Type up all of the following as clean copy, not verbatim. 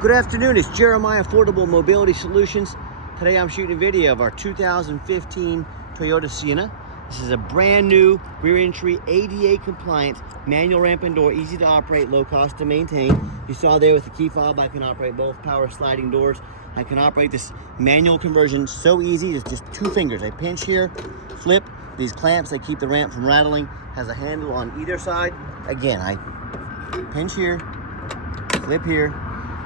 Good afternoon, it's Jeremiah Affordable Mobility Solutions. Today I'm shooting a video of our 2015 Toyota Sienna. This is a brand new rear entry, ADA compliant, manual ramp and door, easy to operate, low cost to maintain. You saw there with the key fob, I can operate both power sliding doors. I can operate this manual conversion so easy, it's just two fingers. I pinch here, flip, these clamps, they keep the ramp from rattling. Has a handle on either side. Again, I pinch here, flip here.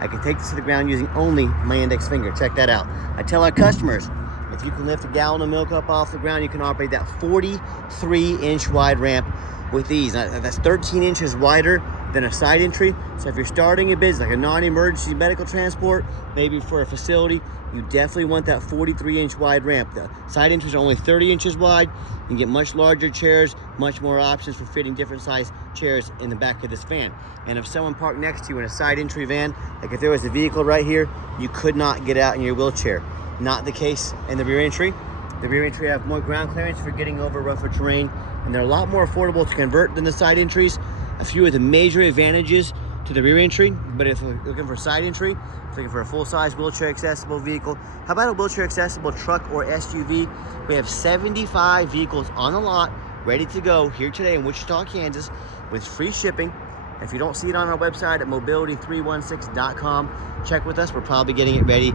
I can take this to the ground using only my index finger. Check that out. I tell our customers, if you can lift a gallon of milk up off the ground, you can operate that 43-inch wide ramp with ease. That's 13 inches wider than a side entry. So if you're starting a business, like a non-emergency medical transport, maybe for a facility, you definitely want that 43-inch wide ramp. The side entries are only 30 inches wide. You can get much larger chairs, much more options for fitting different size chairs in the back of this van. And if someone parked next to you in a side entry van, like if there was a vehicle right here, you could not get out in your wheelchair. Not the case in the rear entry. The rear entry have more ground clearance for getting over rougher terrain, and they're a lot more affordable to convert than the side entries. A few of the major advantages to the rear entry, but if you're looking for side entry, if you're looking for a full-size wheelchair accessible vehicle, how about a wheelchair accessible truck or SUV? We have 75 vehicles on the lot ready to go here today in Wichita, Kansas with free shipping. If you don't see it on our website at mobility316.com, check with us. We're probably getting it ready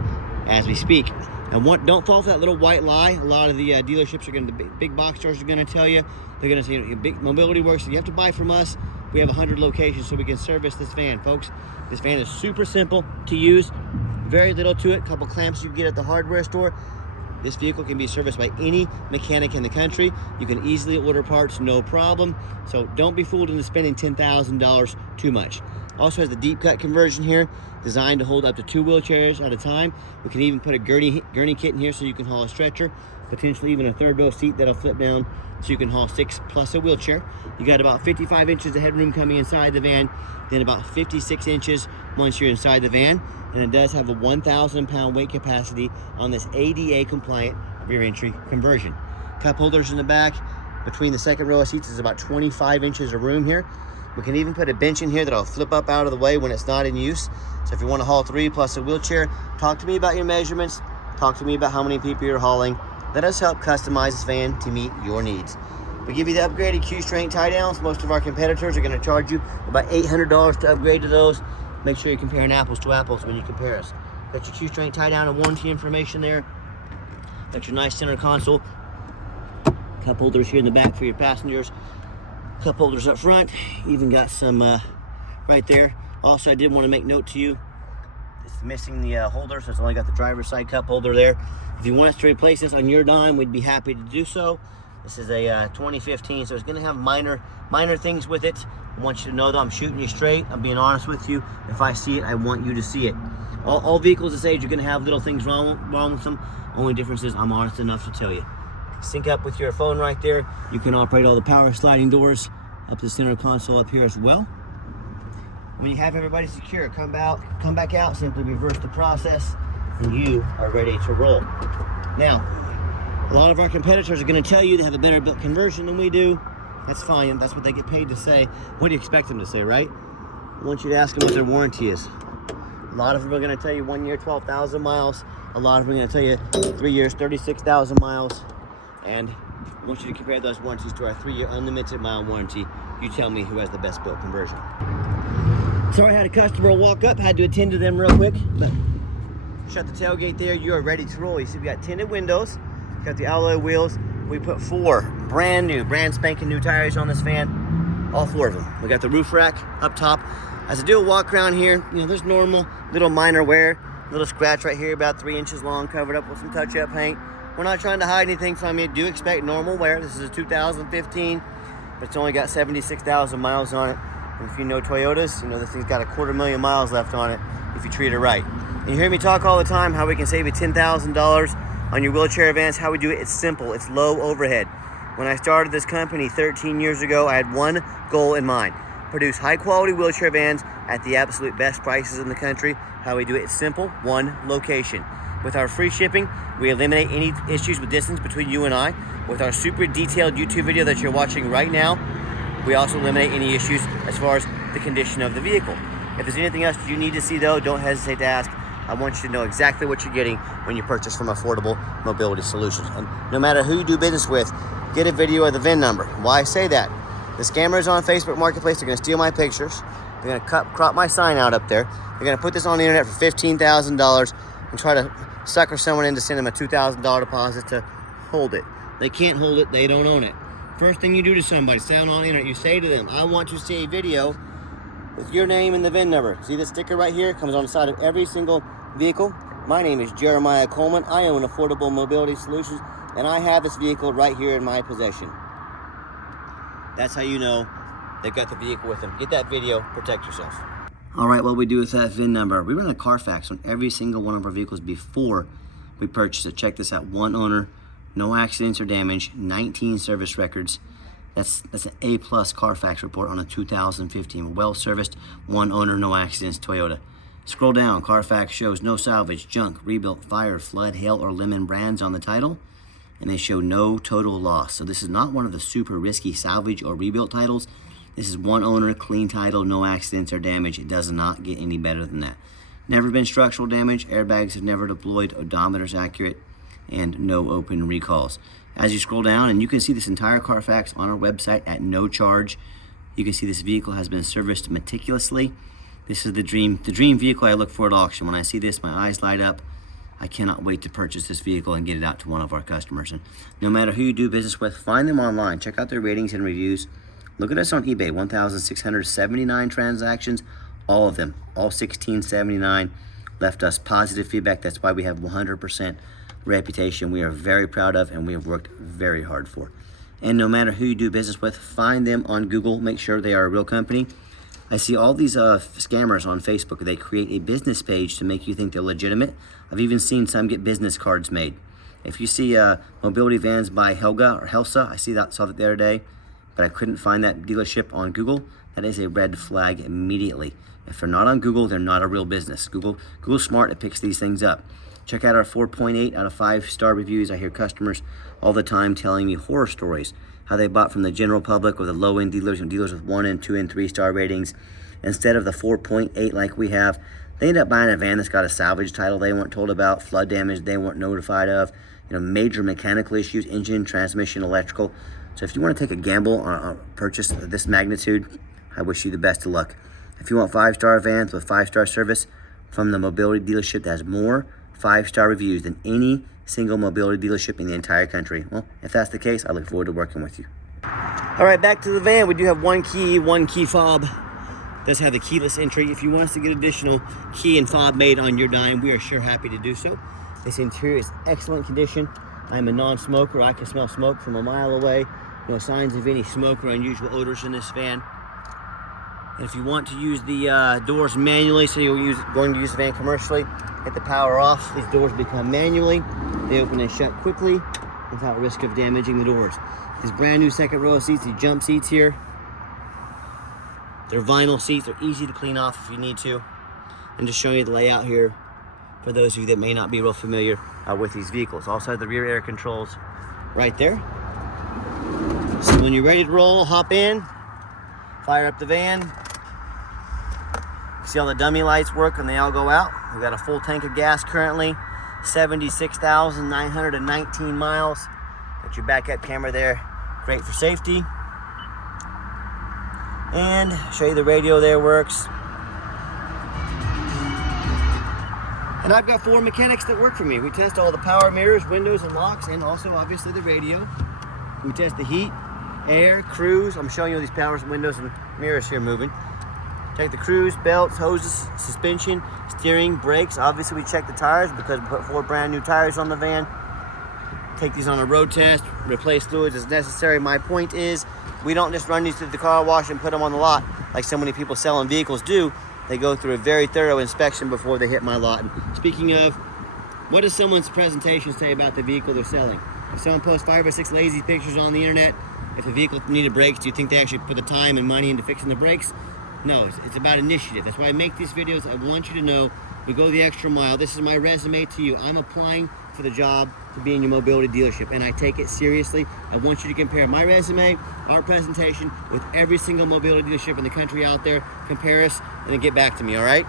as we speak. And don't fall for that little white lie. A lot of the dealerships are the big box stores are going to tell you. They're going to say, you know, big mobility works, so you have to buy from us. We have 100 locations so we can service this van, folks. This van is super simple to use, very little to it. A couple clamps you get at the hardware store. This vehicle can be serviced by any mechanic in the country. You can easily order parts, no problem. So don't be fooled into spending $10,000 too much. Also has the deep cut conversion here, designed to hold up to 2 wheelchairs at a time. We can even put a gurney kit in here so you can haul a stretcher, potentially even a third row seat that'll flip down so you can haul 6 plus a wheelchair. You got about 55 inches of headroom coming inside the van, then about 56 inches once you're inside the van. And it does have a 1,000-pound weight capacity on this ADA compliant rear entry conversion. Cup holders in the back. Between the second row of seats is about 25 inches of room here. We can even put a bench in here that'll flip up out of the way when it's not in use. So if you want to haul 3 plus a wheelchair, talk to me about your measurements. Talk to me about how many people you're hauling. Let us help customize this van to meet your needs. We give you the upgraded Q-Strength tie downs. Most of our competitors are going to charge you about $800 to upgrade to those. Make sure you're comparing apples to apples when you compare us. Got your Q-Strength tie down and warranty information there. Got your nice center console. Cup holders here in the back for your passengers. Cup holders up front. Even got some right there. Also, I did want to make note to you, it's missing the holder, so it's only got the driver's side cup holder there. If you want us to replace this on your dime, we'd be happy to do so. This is a 2015, so it's going to have minor things with it. I want you to know that I'm shooting you straight. I'm being honest with you. If I see it, I want you to see it. All vehicles this age are going to have little things wrong with them. Only difference is I'm honest enough to tell you. Sync up with your phone right there. You can operate all the power sliding doors up the center console up here as well. When you have everybody secure, come back out, simply reverse the process, and you are ready to roll. Now, a lot of our competitors are going to tell you they have a better built conversion than we do. That's fine. That's what they get paid to say. What do you expect them to say, right? I want you to ask them what their warranty is. A lot of them are going to tell you 1 year, 12,000 miles. A lot of them are going to tell you 3 years, 36,000 miles. And I want you to compare those warranties to our 3-year unlimited mile warranty. You tell me who has the best built conversion. Sorry, I had a customer walk up, had to attend to them real quick. But shut the tailgate there, you are ready to roll. You see we got tinted windows, got the alloy wheels. We put 4 brand spanking new tires on this van, all 4 of them. We got the roof rack up top. As I do a walk around here, you know, there's normal little minor wear, little scratch right here about 3 inches long, covered up with some touch-up paint. We're not trying to hide anything from you. Do expect normal wear. This is a 2015, but it's only got 76,000 miles on it. And if you know Toyotas, you know this thing's got 250,000 miles left on it if you treat it right. And you hear me talk all the time how we can save you $10,000 on your wheelchair vans. How we do it, it's simple. It's low overhead. When I started this company 13 years ago, I had one goal in mind: produce high quality wheelchair vans at the absolute best prices in the country. How we do it, it's simple: one location. With our free shipping, we eliminate any issues with distance between you and I. With our super detailed YouTube video that you're watching right now, we also eliminate any issues as far as the condition of the vehicle. If there's anything else you need to see though, don't hesitate to ask. I want you to know exactly what you're getting when you purchase from Affordable Mobility Solutions. And no matter who you do business with, get a video of the VIN number. Why I say that? The scammers on Facebook Marketplace are gonna steal my pictures. They're gonna crop my sign out up there. They're gonna put this on the internet for $15,000 and try to sucker someone in to send them a $2,000 deposit to hold it. They can't hold it, they don't own it. First thing you do to somebody, say on the internet, you say to them, I want to see a video with your name and the VIN number. See this sticker right here? It comes on the side of every single vehicle. My name is Jeremiah Coleman. I own Affordable Mobility Solutions, and I have this vehicle right here in my possession. That's how you know they've got the vehicle with them. Get that video, protect yourself. All right, what we do with that VIN number, we run a Carfax on every single one of our vehicles before we purchase it. Check this out, 1 owner, no accidents or damage, 19 service records. That's an A+ Carfax report on a 2015 well-serviced, 1 owner, no accidents Toyota. Scroll down, Carfax shows no salvage, junk, rebuilt, fire, flood, hail, or lemon brands on the title, and they show no total loss. So this is not one of the super risky salvage or rebuilt titles. This is 1 owner, clean title, no accidents or damage. It does not get any better than that. Never been structural damage, airbags have never deployed, odometer's accurate, and no open recalls. As you scroll down, and you can see this entire Carfax on our website at no charge. You can see this vehicle has been serviced meticulously. This is the dream vehicle I look for at auction. When I see this, my eyes light up. I cannot wait to purchase this vehicle and get it out to one of our customers. And no matter who you do business with, find them online. Check out their ratings and reviews. Look at us on eBay, 1,679 transactions. All of them, all 1679, left us positive feedback. That's why we have 100% reputation we are very proud of and we have worked very hard for. And no matter who you do business with, find them on Google. Make sure they are a real company. I see all these scammers on Facebook. They create a business page to make you think they're legitimate. I've even seen some get business cards made. If you see mobility vans by Helga or Helsa, I saw that the other day, but I couldn't find that dealership on Google. That is a red flag immediately. If they're not on Google, they're not a real business. Google's smart, it picks these things up. Check out our 4.8 out of 5-star reviews. I hear customers all the time telling me horror stories, how they bought from the general public or the low-end dealers and dealers with 1 and 2 and 3-star ratings. Instead of the 4.8 like we have, they end up buying a van that's got a salvage title they weren't told about, flood damage they weren't notified of, major mechanical issues, engine, transmission, electrical. So if you want to take a gamble on a purchase of this magnitude, I wish you the best of luck. If you want 5-star vans with 5-star service from the mobility dealership that has more 5-star reviews than any single mobility dealership in the entire country. Well, if that's the case, I look forward to working with you. All right, back to the van. We do have 1 key fob. It does have the keyless entry. If you want us to get additional key and fob made on your dime, we are sure happy to do so. This interior is excellent condition. I'm a non-smoker. I can smell smoke from a mile away. No signs of any smoke or unusual odors in this van. And if you want to use the doors manually, so you're going to use the van commercially, hit the power off. These doors become manually. They open and shut quickly without risk of damaging the doors. These brand new 2nd row of seats, these jump seats here, they're vinyl seats. They're easy to clean off if you need to. And just showing you the layout here for those of you that may not be real familiar with these vehicles. Also have the rear air controls right there. So when you're ready to roll, hop in, fire up the van. See all the dummy lights work and they all go out. We've got a full tank of gas currently, 76,919 miles. Got your backup camera there, great for safety. And show you the radio there works. And I've got 4 mechanics that work for me. We test all the power mirrors, windows, and locks, and also obviously the radio. We test the heat, air, cruise. I'm showing you these powers, windows, and mirrors here moving. Check the cruise, belts, hoses, suspension, steering, brakes. Obviously we check the tires because we put 4 brand new tires on the van. Take these on a road test, replace fluids as necessary. My point is, we don't just run these through the car wash and put them on the lot like so many people selling vehicles do. They go through a very thorough inspection before they hit my lot. And speaking of, what does someone's presentation say about the vehicle they're selling? If someone posts 5 or 6 lazy pictures on the internet, if the vehicle needed brakes, do you think they actually put the time and money into fixing the brakes? No, it's about initiative. That's why I make these videos. I want you to know we go the extra mile. This is my resume to you. I'm applying for the job to be in your mobility dealership, and I take it seriously. I want you to compare my resume, our presentation, with every single mobility dealership in the country out there. Compare us, and then get back to me, all right?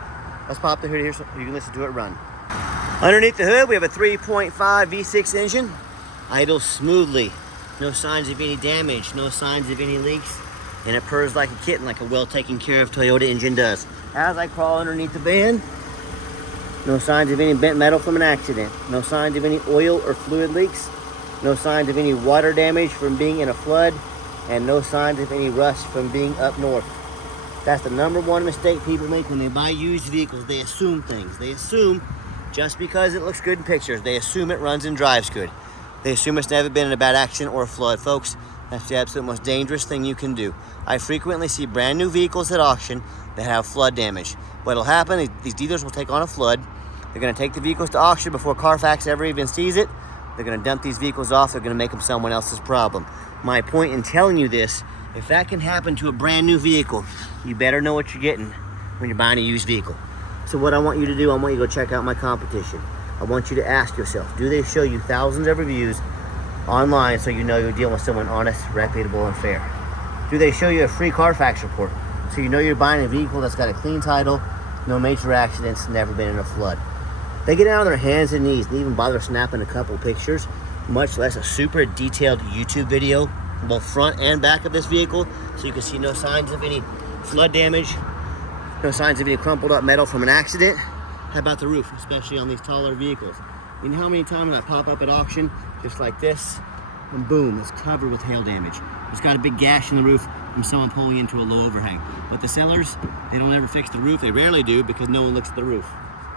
Let's pop the hood here so you can listen to it run. Underneath the hood, we have a 3.5 V6 engine. Idles smoothly. No signs of any damage, no signs of any leaks, and it purrs like a kitten, like a well taken care of Toyota engine does. As I crawl underneath the van, no signs of any bent metal from an accident, no signs of any oil or fluid leaks, no signs of any water damage from being in a flood, and no signs of any rust from being up north. That's the #1 mistake people make when they buy used vehicles. They assume things. They assume just because it looks good in pictures, they assume it runs and drives good. They assume it's never been in a bad accident or a flood. Folks, that's the absolute most dangerous thing you can do. I frequently see brand new vehicles at auction that have flood damage. What'll happen is these dealers will take on a flood. They're gonna take the vehicles to auction before Carfax ever even sees it. They're gonna dump these vehicles off. They're gonna make them someone else's problem. My point in telling you this, if that can happen to a brand new vehicle, you better know what you're getting when you're buying a used vehicle. So what I want you to do, I want you to go check out my competition. I want you to ask yourself, do they show you thousands of reviews online so you know you're dealing with someone honest, reputable, and fair? Do they show you a free Carfax report so you know you're buying a vehicle that's got a clean title, no major accidents, never been in a flood? They get down on their hands and knees and even bother snapping a couple pictures, much less a super detailed YouTube video, both front and back of this vehicle, so you can see no signs of any flood damage, no signs of any crumpled up metal from an accident. How about the roof, especially on these taller vehicles? You know how many times I pop up at auction, just like this, and boom, it's covered with hail damage. It's got a big gash in the roof from someone pulling into a low overhang. But the sellers, they don't ever fix the roof. They rarely do because no one looks at the roof.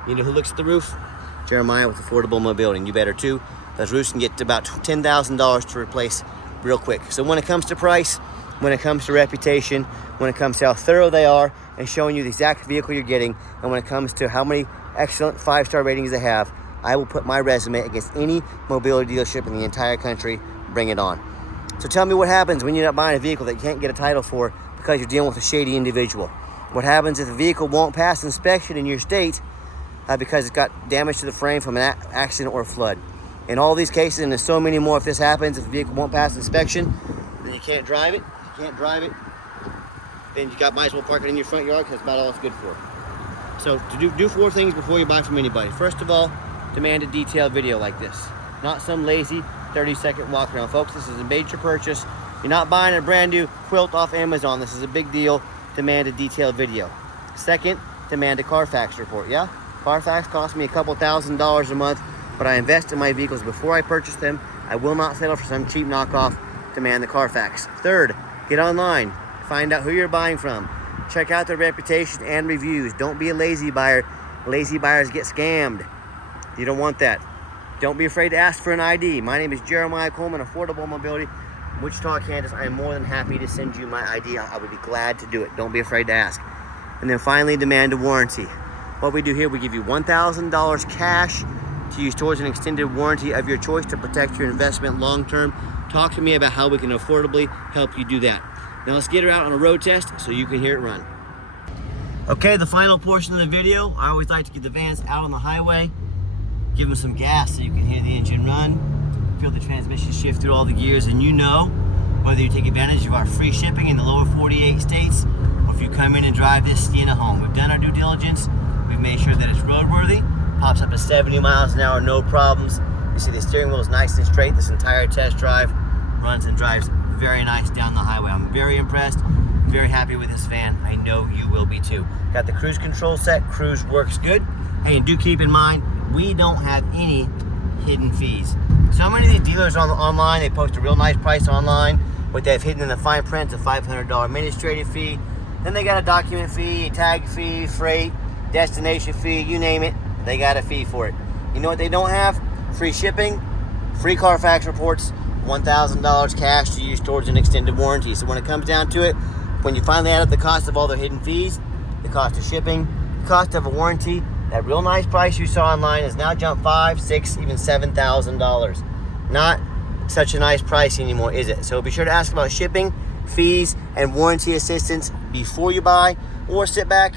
You know who looks at the roof? Jeremiah with Affordable Mobility, and you better too. Those roofs can get to about $10,000 to replace real quick. So when it comes to price, when it comes to reputation, when it comes to how thorough they are and showing you the exact vehicle you're getting, and when it comes to how many excellent 5-star ratings they have, I will put my resume against any mobility dealership in the entire country. Bring it on. So tell me what happens when you end up buying a vehicle that you can't get a title for because you're dealing with a shady individual. What happens if a vehicle won't pass inspection in your state because it's got damage to the frame from an accident or flood? In all these cases, and there's so many more, if this happens, if the vehicle won't pass inspection, then you can't drive it. If you can't drive it, then you might as well park it in your front yard because that's about all it's good for. So to do 4 things before you buy from anybody. First of all, demand a detailed video like this. Not some lazy 30-second walk around. Folks, this is a major purchase. You're not buying a brand new quilt off Amazon. This is a big deal. Demand a detailed video. Second, demand a Carfax report. Yeah, Carfax costs me a couple $1,000s a month, but I invest in my vehicles before I purchase them. I will not settle for some cheap knockoff. Demand the Carfax. Third, get online. Find out who you're buying from. Check out their reputation and reviews. Don't be a lazy buyer. Lazy buyers get scammed. You don't want that. Don't be afraid to ask for an ID. My name is Jeremiah Coleman, Affordable Mobility, Wichita, Kansas. I am more than happy to send you my ID. I would be glad to do it. Don't be afraid to ask. And then finally, demand a warranty. What we do here, we give you $1,000 cash to use towards an extended warranty of your choice to protect your investment long term. Talk to me about how we can affordably help you do that. Now let's get her out on a road test so you can hear it run. Okay, the final portion of the video, I always like to get the vans out on the highway, give them some gas so you can hear the engine run, feel the transmission shift through all the gears, and you know whether you take advantage of our free shipping in the lower 48 states or if you come in and drive this Sienna home. We've done our due diligence, we've made sure that it's roadworthy, pops up to 70 miles an hour, no problems. You see the steering wheel is nice and straight. This entire test drive runs and drives very nice down the highway. I'm very impressed, very happy with this van. I know you will be too. Got the cruise control set, cruise works good. Hey, and do keep in mind, we don't have any hidden fees. So many of these dealers online, they post a real nice price online, but they've hidden in the fine print a $500 administrative fee. Then they got a document fee, a tag fee, freight, destination fee, you name it, they got a fee for it. You know what they don't have? Free shipping, free Carfax reports, $1,000 cash to use towards an extended warranty. So when it comes down to it, when you finally add up the cost of all their hidden fees, the cost of shipping, the cost of a warranty, that real nice price you saw online has now jumped $5,000, $6,000, even $7,000. Not such a nice price anymore, is it? So be sure to ask about shipping, fees, and warranty assistance before you buy, or sit back,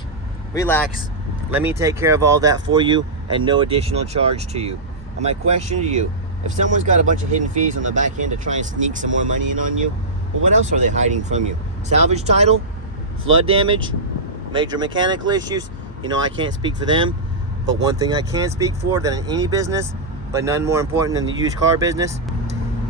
relax, let me take care of all that for you, and no additional charge to you. And my question to you, if someone's got a bunch of hidden fees on the back end to try and sneak some more money in on you, well, what else are they hiding from you? Salvage title, flood damage, major mechanical issues. You know, I can't speak for them, but one thing I can speak for that in any business, but none more important than the used car business,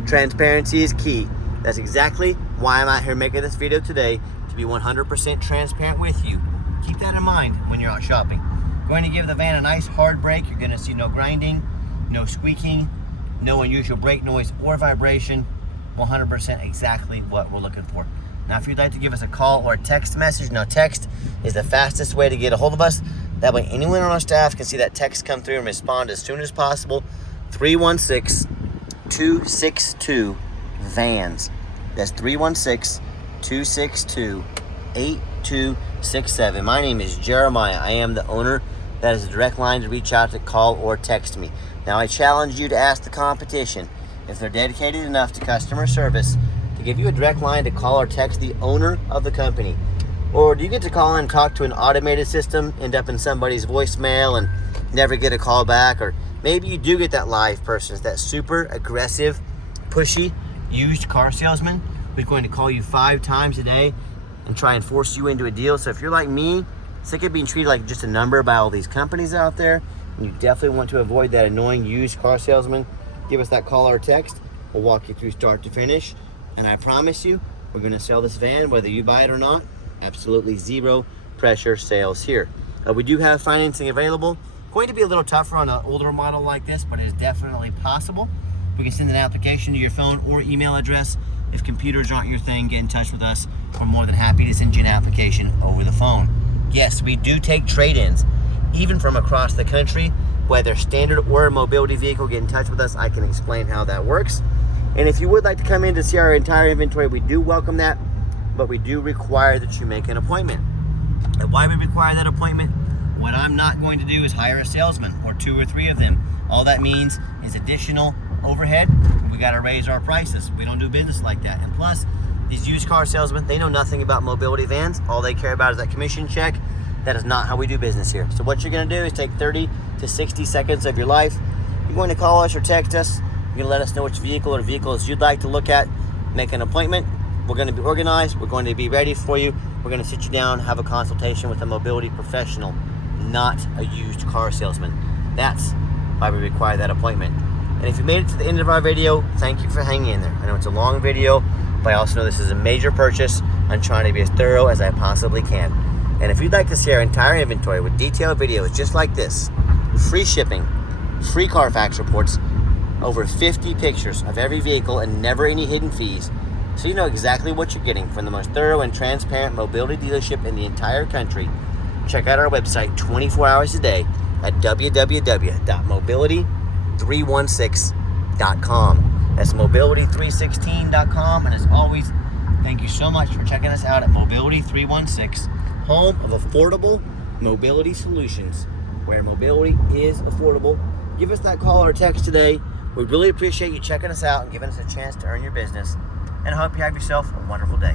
transparency is key. That's exactly why I'm out here making this video today, to be 100% transparent with you. Keep that in mind when you're out shopping. Going to give the van a nice hard brake. You're going to see no grinding, no squeaking, no unusual brake noise or vibration. 100% exactly what we're looking for. Now, if you'd like to give us a call or a text message, now text is the fastest way to get a hold of us. That way anyone on our staff can see that text come through and respond as soon as possible. 316-262-VANS. That's 316-262-8267. My name is Jeremiah. I am the owner. That is a direct line to reach out to, call, or text me. Now, I challenge you to ask the competition if they're dedicated enough to customer service to give you a direct line to call or text the owner of the company. Or do you get to call and talk to an automated system, end up in somebody's voicemail and never get a call back? Or maybe you do get that live person, that super aggressive, pushy, used car salesman who's going to call you 5 times a day and try and force you into a deal. So if you're like me, sick of being treated like just a number by all these companies out there, and you definitely want to avoid that annoying used car salesman, give us that call or text. We'll walk you through start to finish. And I promise you, we're going to sell this van whether you buy it or not. Absolutely zero pressure sales here. We do have financing available. Going to be a little tougher on an older model like this, but it is definitely possible. We can send an application to your phone or email address. If computers aren't your thing, get in touch with us. We're more than happy to send you an application over the phone. Yes, we do take trade-ins, even from across the country, whether standard or a mobility vehicle. Get in touch with us. I can explain how that works. And if you would like to come in to see our entire inventory, we do welcome that, but we do require that you make an appointment. And why we require that appointment? What I'm not going to do is hire a salesman or 2 or 3 of them. All that means is additional overhead. We got to raise our prices. We don't do business like that. And plus, these used car salesmen, they know nothing about mobility vans. All they care about is that commission check. That is not how we do business here. So what you're going to do is take 30 to 60 seconds of your life. You're going to call us or text us. You're going to let us know which vehicle or vehicles you'd like to look at. Make an appointment. We're going to be organized. We're going to be ready for you. We're going to sit you down, have a consultation with a mobility professional, not a used car salesman. That's why we require that appointment. And if you made it to the end of our video, thank you for hanging in there. I know it's a long video, but I also know this is a major purchase. I'm trying to be as thorough as I possibly can. And if you'd like to see our entire inventory with detailed videos just like this, free shipping, free Carfax reports, over 50 pictures of every vehicle and never any hidden fees, so you know exactly what you're getting from the most thorough and transparent mobility dealership in the entire country, check out our website 24 hours a day at www.mobility316.com. That's mobility316.com. And as always, thank you so much for checking us out at Mobility 316, home of affordable mobility solutions, where mobility is affordable. Give us that call or text today. We really appreciate you checking us out and giving us a chance to earn your business. And I hope you have yourself a wonderful day.